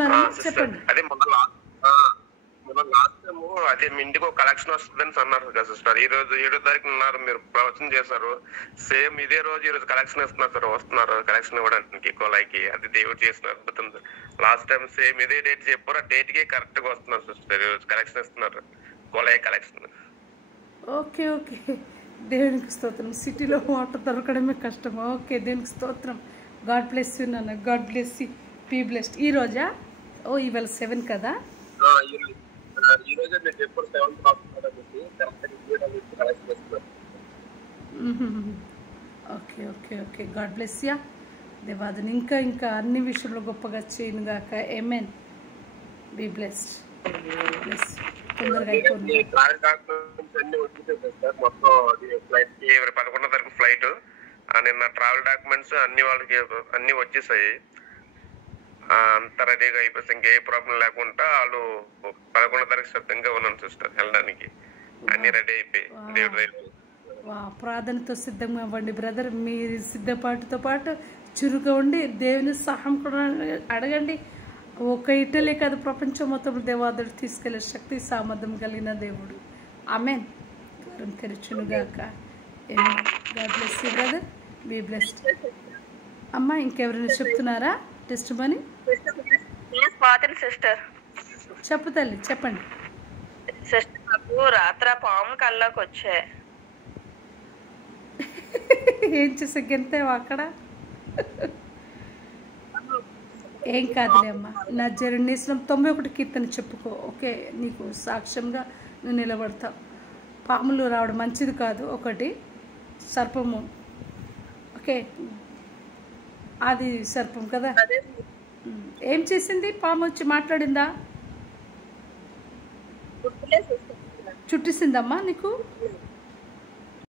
చెప్తున్నారా? చెప్పండి. అదే మొన్న లాస్ట్ టైం అదే మీ ఇంటికి ఒక కలెక్షన్ వస్తుందని అన్నారు కదా సిస్టర్. ఈ రోజు 7వ తారీఖున ఉన్నారు, మీరు ప్రవచనం చేశారు. సేమ్ ఇదే రోజు ఈ రోజు కలెక్షన్ ఇస్తున్నారు సార్, వస్తున్నారు కలెక్షన్ ఇవ్వడానికి కోలాయికి. అది దేవుడు చేసిన అద్భుతం. లాస్ట్ టైం సేమ్ ఇదే డేట్ చెప్పారు, ఆ డేట్ కి కరెక్ట్ గా వస్తున్నారు సిస్టర్. ఈ రోజు కలెక్షన్ ఇస్తున్నారు, కోలాయి కలెక్షన్. ఓకే ఓకే, దేవునికి స్తోత్రం. సిటీలో వాటర్ దొరకడమే కష్టం. ఓకే, దేవునికి స్తోత్రం. గాడ్ బ్లెస్ యూ నాన్న, God bless you, be blessed. ఈ రోజా? ఓ ఇవాళ 7 కదా? ఈ రోజే నేను చెప్పారు 7th okay okay okay, god bless ya. దేవాదని ఇంకా ఇంకా అన్ని విషయంలో గొప్పగా చేయను గాక. ఆమేన్. Be blessed. తొందరగా అయిపోయింది. మొత్తం 11వ తారీఖు ఫ్లైట్. నిన్న ట్రావెల్ డాక్యుమెంట్స్ అన్ని వాళ్ళకి అన్ని వచ్చేసాయి. అంత రెడీగా అయిపోయి ఇంకే ప్రాబ్లం లేకుండా వాళ్ళు 11వ తారీఖు సిద్ధంగా ఉన్నాను సిస్టర్ వెళ్ళడానికి. అన్ని రెడీ అయిపోయి దేవుడి దగ్గర. ప్రార్థనతో సిద్ధంగా అవ్వండి బ్రదర్. మీ సిద్ధపాటుతో పాటు చురుగా ఉండి దేవుని సహాయం కూడా అడగండి. ఒక ఇటలీ కాదు, ప్రపంచం మొత్తం దేవాదుడు తీసుకెళ్లే శక్తి సామర్థ్యం కలిగిన దేవుడు. ఆమేన్. ద్వారం తెరచునుగాక. God bless you brother, be blessed. అమ్మా ఇంకెవరైనా చెప్తున్నారా టెస్ట్ మనీ? సిస్టర్ చెప్పు తల్లి, చెప్పండి. సిస్టర్ నాకు రాత్రి పాము కల్లోకి వచ్చాయి. ఏం చేసే గెంతేవా అక్కడ? ఏం కాదులే అమ్మా. నా జర్నీస్లో 91 కీర్తన చెప్పుకో. ఓకే, నీకు సాక్ష్యంగా నువ్వు నిలబడతావు. పాములు రావడం మంచిది కాదు. ఒకటి సర్పము. ఓకే, అది సర్పం కదా. ఏం చేసింది? పాము వచ్చి మాట్లాడిందా? చుట్టేసిందమ్మా నీకు?